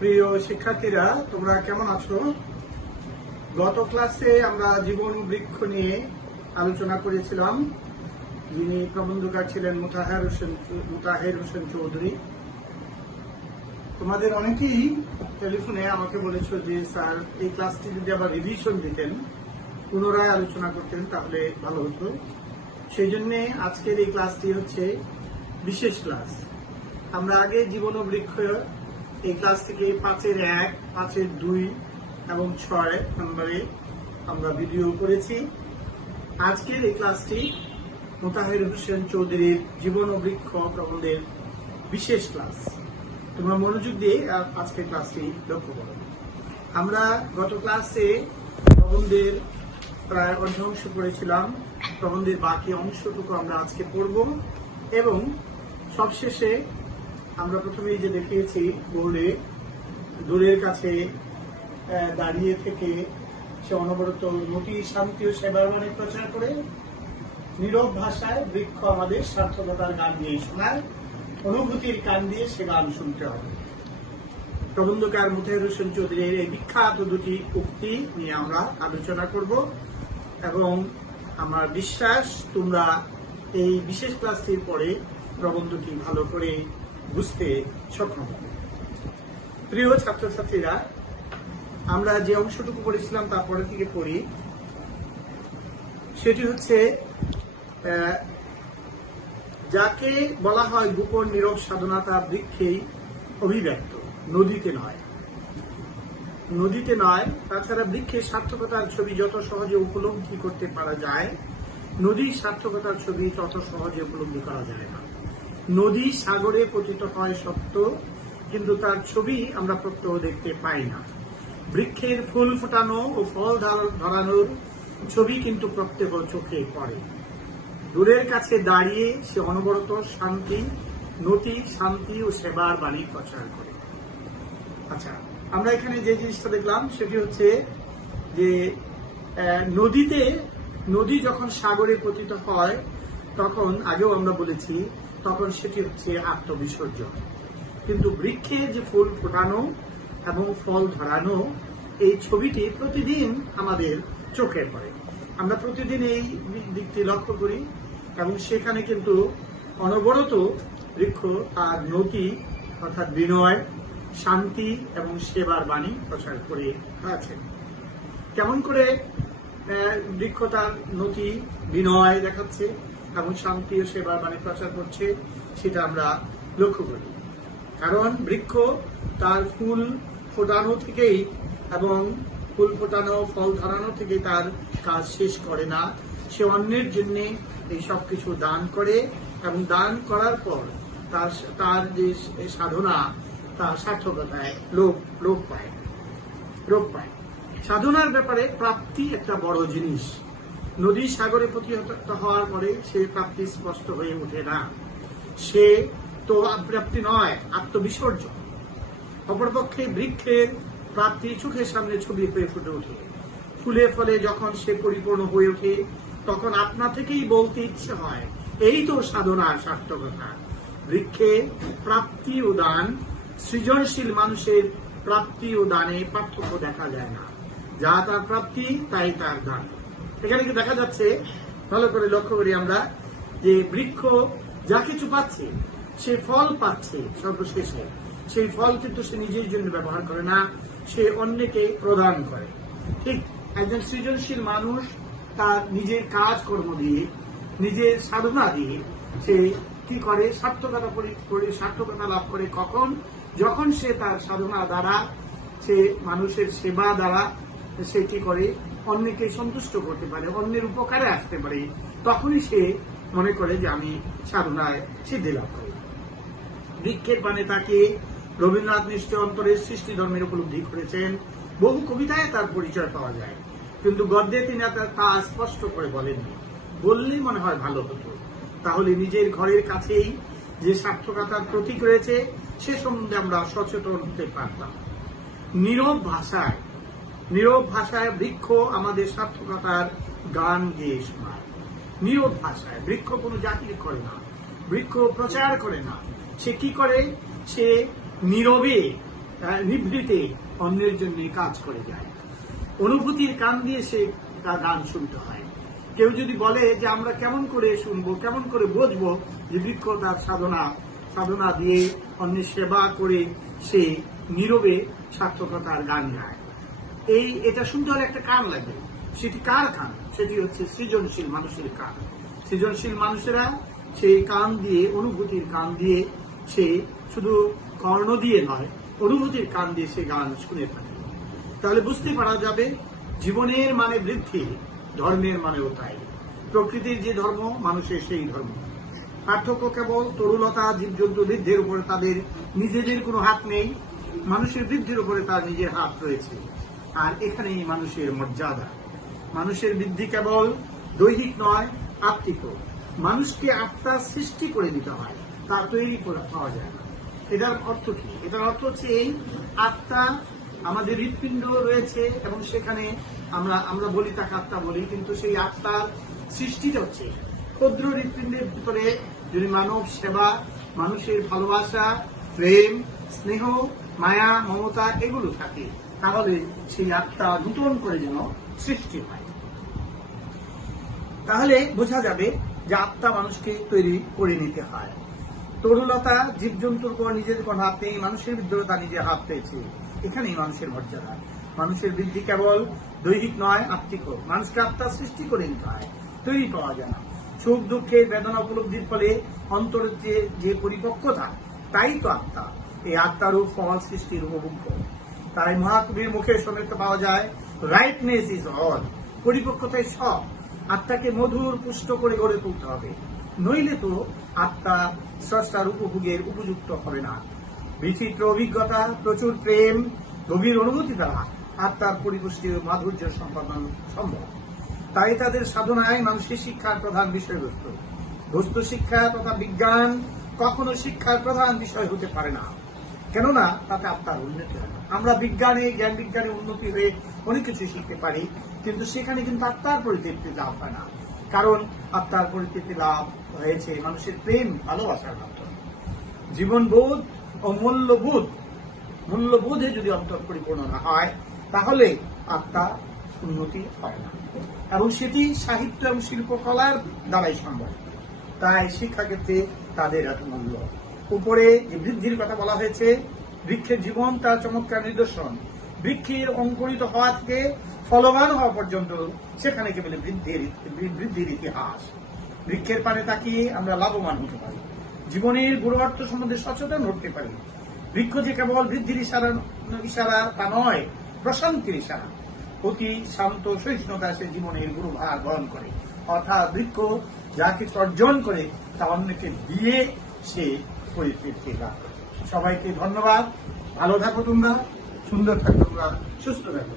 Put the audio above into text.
প্রিয় শিক্ষার্থীরা, তোমরা কেমন আছো? গত ক্লাসে আমরা জীবন বৃক্ষ নিয়ে আলোচনা করেছিলাম, যিনি প্রবন্ধকার ছিলেন মুতাহের হোসেন চৌধুরী। তোমাদের অনেকেই টেলিফোনে আমাকে বলেছো যে স্যার, এই ক্লাসটি যদি আবার রিভিশন দিতেন, পুনরায় আলোচনা করতেন, তাহলে ভালো হতো। সেই জন্য আজকের এই ক্লাসটি হচ্ছে বিশেষ ক্লাস। আমরা আগে জীবন বৃক্ষ এই ক্লাস থেকে 5-এর 1, 5-এর 2 এবং 6 নম্বরে আমরা ভিডিও করেছি। আজকের এই ক্লাসটি মুতাহের হোসেন চৌধুরীর জীবন বৃক্ষ প্রবন্ধের বিশেষ ক্লাস। তোমরা মনোযোগ দিয়ে আজকের ক্লাসটি লক্ষ্য করো। আমরা গত ক্লাসে প্রবন্ধের প্রায় অর্ধাংশ পড়েছিলাম। প্রবন্ধের বাকি অংশটুকু আমরা আজকে পড়ব এবং সবশেষে আমরা প্রথমেই যে দেখিয়েছি, বোর্ডে দূরের কাছে দাঁড়িয়ে থেকে সে অনবরত নতি, শান্তি ও সেবার বাণী প্রচার করে নীরব ভাষায় বৃক্ষ আমাদের সার্থকতার গান দিয়ে শোনায়, অনুভূতির কান দিয়ে সে গান শুনতে হবে। প্রবন্ধকার মুতাহের হোসেন চৌধুরীর এই বিখ্যাত দুটি উক্তি নিয়ে আমরা আলোচনা করব এবং আমার বিশ্বাস তোমরা এই বিশেষ ক্লাসটির পরে প্রবন্ধটি ভালো করে বুঝতে সক্ষম হবে। প্রিয় ছাত্রছাত্রীরা, আমরা যে অংশটুকু পড়েছিলাম তারপরে থেকে পড়ি। সেটি হচ্ছে, যাকে বলা হয় গোপন নীরব সাধনা, তা বৃক্ষেই অভিব্যক্ত, নদীতে নয়। নদীতে নয়। তাছাড়া বৃক্ষের সার্থকতার ছবি যত সহজে উপলব্ধি করতে পারা যায়, নদীর সার্থকতার ছবি তত সহজে উপলব্ধি করা যায় না। নদী সাগরে পতিত হয় সত্য, কিন্তু তার ছবি আমরা প্রত্যহ দেখতে পাই না। বৃক্ষের ফুল ফোটানো ও ফল ধরানোর ছবি কিন্তু প্রত্যেক চোখে পড়ে। দূরের কাছে দাঁড়িয়ে সে অনবরত নতি, শান্তি ও সেবার বাণী প্রচার করে। আচ্ছা, আমরা এখানে যে জিনিসটা দেখলাম সেটি হচ্ছে যে নদী যখন সাগরে পতিত হয়, তখন আগেও আমরা বলেছি, তখন সেটি হচ্ছে আত্মবিসর্জন। কিন্তু বৃক্ষে যে ফুল ফোটানো এবং ফল ধরানো, এই ছবিটি প্রতিদিন আমাদের চোখে পড়ে। আমরা প্রতিদিন এই দিকটি লক্ষ্য করি এবং সেখানে কিন্তু অনবরত বৃক্ষ তার নতি অর্থাৎ বিনয়, শান্তি এবং সেবার বাণী প্রচার করে আছে। কেমন করে বৃক্ষ তার নতি, বিনয় দেখাচ্ছে এবং শান্তি ও সেবার বাণী প্রচার করছে, সেটা আমরা লক্ষ্য করি। কারণ বৃক্ষ তার ফুল ফোটানো থেকেই এবং ফুল ফোটানো, ফল ধরানো থেকে তার কাজ শেষ করে না। সে অন্যের জন্য এই সব কিছু দান করে এবং দান করার পর তার যে সাধনা, তার সার্থকতায় লোপ পায়। সাধনার ব্যাপারে প্রাপ্তি একটা বড় জিনিস। নদী সাগরে পতিত হওয়ার পরে সে প্রাপ্তি স্পষ্ট হয়ে ওঠে না। সে তো প্রাপ্তি নয়, আত্মবিসর্জন। অপরপক্ষে বৃক্ষের প্রাপ্তি চোখের সামনে ছবি হয়ে ফুটে ওঠে। ফুলে ফলে যখন সে পরিপূর্ণ হয়ে ওঠে, তখন আপনা থেকেই বলতে ইচ্ছে হয়, এই তো সাধনার সার্থকতা। বৃক্ষে প্রাপ্তি ও দান, সৃজনশীল মানুষের প্রাপ্তি ও দানে পার্থক্য দেখা যায় না। যা তার প্রাপ্তি, তাই তার দান। এখানে কি দেখা যাচ্ছে? ভালো করে লক্ষ্য করি আমরা যে বৃক্ষ যা কিছু পাচ্ছে, সে ফল পাচ্ছে সর্বশেষে। সেই ফল কিন্তু সে নিজের জন্য ব্যবহার করে না, সে অন্যকে প্রদান করে। ঠিক একজন সৃজনশীল মানুষ তার নিজের কাজকর্ম দিয়ে, নিজের সাধনা দিয়ে সে কি করে? সার্থকতা লাভ করে। কখন? যখন সে তার সাধনা দ্বারা, সে মানুষের সেবা দ্বারা সে কি করে? অন্যকে সন্তুষ্ট করতে পারে, অন্যের উপকারে আসতে পারে। তখনই সে মনে করে যে আমি সাধনায় সিদ্ধি লাভ করি। বৃক্ষের পানে তাকে রবীন্দ্রনাথ নিশ্চয় অন্তরের সৃষ্টি ধর্মের উপলব্ধি করেছেন। বহু কবিতায় তার পরিচয় পাওয়া যায়, কিন্তু গদ্যে তিনি তা স্পষ্ট করে বলেননি। বললেই মনে হয় ভালো হতো। তাহলে নিজের ঘরের কাছেই যে সার্থকতার প্রতীক রয়েছে, সে সম্বন্ধে আমরা সচেতন হতে পারতাম। নীরব ভাষায় বৃক্ষ আমাদের সার্থকতার গান গেয়ে শোনায়। নীরব ভাষায় বৃক্ষ কোনো জাতির করে না, বৃক্ষ প্রচার করে না। সে কি করে? সে নীরবে নিভৃতে অন্যের জন্য কাজ করে যায়। অনুভূতির কান দিয়ে সে তার গান শুনতে হয়। কেউ যদি বলে যে আমরা কেমন করে শুনবো, কেমন করে বুঝবো যে বৃক্ষ তার সাধনা দিয়ে অন্যের সেবা করে সে নীরবে সার্থকতার গান গায়। এটা শুনতে হলে একটা কান লাগে। সেটি কার কান? সেটি হচ্ছে সৃজনশীল মানুষের কান। সৃজনশীল মানুষেরা সেই কান দিয়ে, অনুভূতির কান দিয়ে, সে শুধু কর্ণ দিয়ে নয়, অনুভূতির কান দিয়ে সে গান শুনে থাকে। তাহলে বুঝতে পারা যাবে জীবনের মানে বৃদ্ধি, ধর্মের মানেও তাই। প্রকৃতির যে ধর্ম, মানুষের সেই ধর্ম। পার্থক্য কেবল তরুলতা, জীবজন্তু বৃদ্ধির উপরে তাদের নিজেদের কোনো হাত নেই, মানুষের বৃদ্ধির উপরে তার নিজের হাত রয়েছে। আর এখানেই মানুষের মর্যাদা। মানুষের বৃদ্ধি কেবল দৈহিক নয়, আত্মিক। মানুষকে আত্মা সৃষ্টি করে দিতে হয়, তা তৈরি করে পাওয়া যায় না। এটার অর্থ কি? এটার অর্থ হচ্ছে এই আত্মা, আমাদের হৃৎপিণ্ড রয়েছে এবং সেখানে আমরা বলি তাকে আত্মা বলি, কিন্তু সেই আত্মার সৃষ্টিটা হচ্ছে ক্ষুদ্র হৃৎপিণ্ডের ভিতরে যদি মানব সেবা, মানুষের ভালোবাসা, প্রেম, স্নেহ, মায়া, মমতা এগুলো থাকে, তাহলে সেই আত্মা নূতন করে যেন সৃষ্টি হয়। তাহলে বোঝা যাবে যে আত্মা মানুষকে তৈরি করে নিতে হয়। তরুলতা, জীবজন্তুর উপর নিজের কোনো হাত নেই, মানুষের ভিতরে তার নিজের হাত পেয়েছে। এখানেই মানুষের মর্যাদা। মানুষের বৃদ্ধি কেবল দৈহিক নয়, আত্মিক। মানুষকে আত্মা সৃষ্টি করে নিতে হয়, তৈরি পাওয়া যায় না। সুখ দুঃখের বেদনা উপলব্ধির ফলে অন্তরের যে পরিপক্কতা, তাই তো আত্মা। এই আত্মারূপ ফল সৃষ্টির উপভোগ্য। তাই মহাকবির মুখে সমেত পাওয়া যায়, রাইটনেস ইজ অল। পরিপক্কতায় সব। আত্মাকে মধুর পুষ্ট করে গড়ে তুলতে হবে, নইলে তো আত্মা স্রষ্টার উপভোগের উপযুক্ত হবে না। বিচিত্র অভিজ্ঞতা, প্রচুর প্রেম, গভীর অনুভূতি দ্বারা আত্মার পরিপুষ্টি ও মাধুর্য সম্পাদন সম্ভব। তাই তাদের সাধনায় মানুষের শিক্ষার প্রধান বিষয়বস্তু। বস্তু শিক্ষা তথা বিজ্ঞান কখনো শিক্ষার প্রধান বিষয় হতে পারে না, কেননা তাতে আত্মার উন্নতি হয় না। আমরা জ্ঞান বিজ্ঞানে উন্নতি হয়ে অনেক কিছু শিখতে পারি, কিন্তু সেখানে কিন্তু আত্মার পরিতৃপ্তি লাভ হয় না। কারণ আত্মার পরিতৃপ্তি লাভ হয়েছে মানুষের প্রেম, ভালোবাসার মাধ্যমে। জীবনবোধ ও মূল্যবোধে যদি অন্তর পরিপূর্ণ না হয়, তাহলে আত্মা উন্নতি হয় না, এবং সেটি সাহিত্য এবং শিল্পকলার দ্বারাই সম্ভব। তাই শিক্ষাক্ষেত্রে তাদের এত মূল্য। উপরে যে বৃদ্ধির কথা বলা হয়েছে, বৃক্ষের জীবন তার চমৎকার নিদর্শন। বৃক্ষের অঙ্কুরিত হওয়া থেকে ফলবান হওয়া পর্যন্ত সেখানে কেবল বৃদ্ধির ইতিহাস। বৃক্ষের পানে তাকিয়ে আমরা লাভবান হতে পারি, জীবনের গুরু অর্থ সম্বন্ধে সচেতন হতে পারি। বৃক্ষ যে কেবল বৃদ্ধির ইশারা তা নয়, প্রশান্তির ইশারা। অতি শান্ত সহিষ্ণুতা সে জীবনের গুরু ভার বহন করে। অর্থাৎ বৃক্ষ যা কিছু অর্জন করে তা অন্যকে দিয়ে সে পরিতৃপ্তি লাভ করে। সবাইকে ধন্যবাদ। ভালো থাকো তোমরা, সুন্দর থাকো তোমরা, সুস্থ থাকো।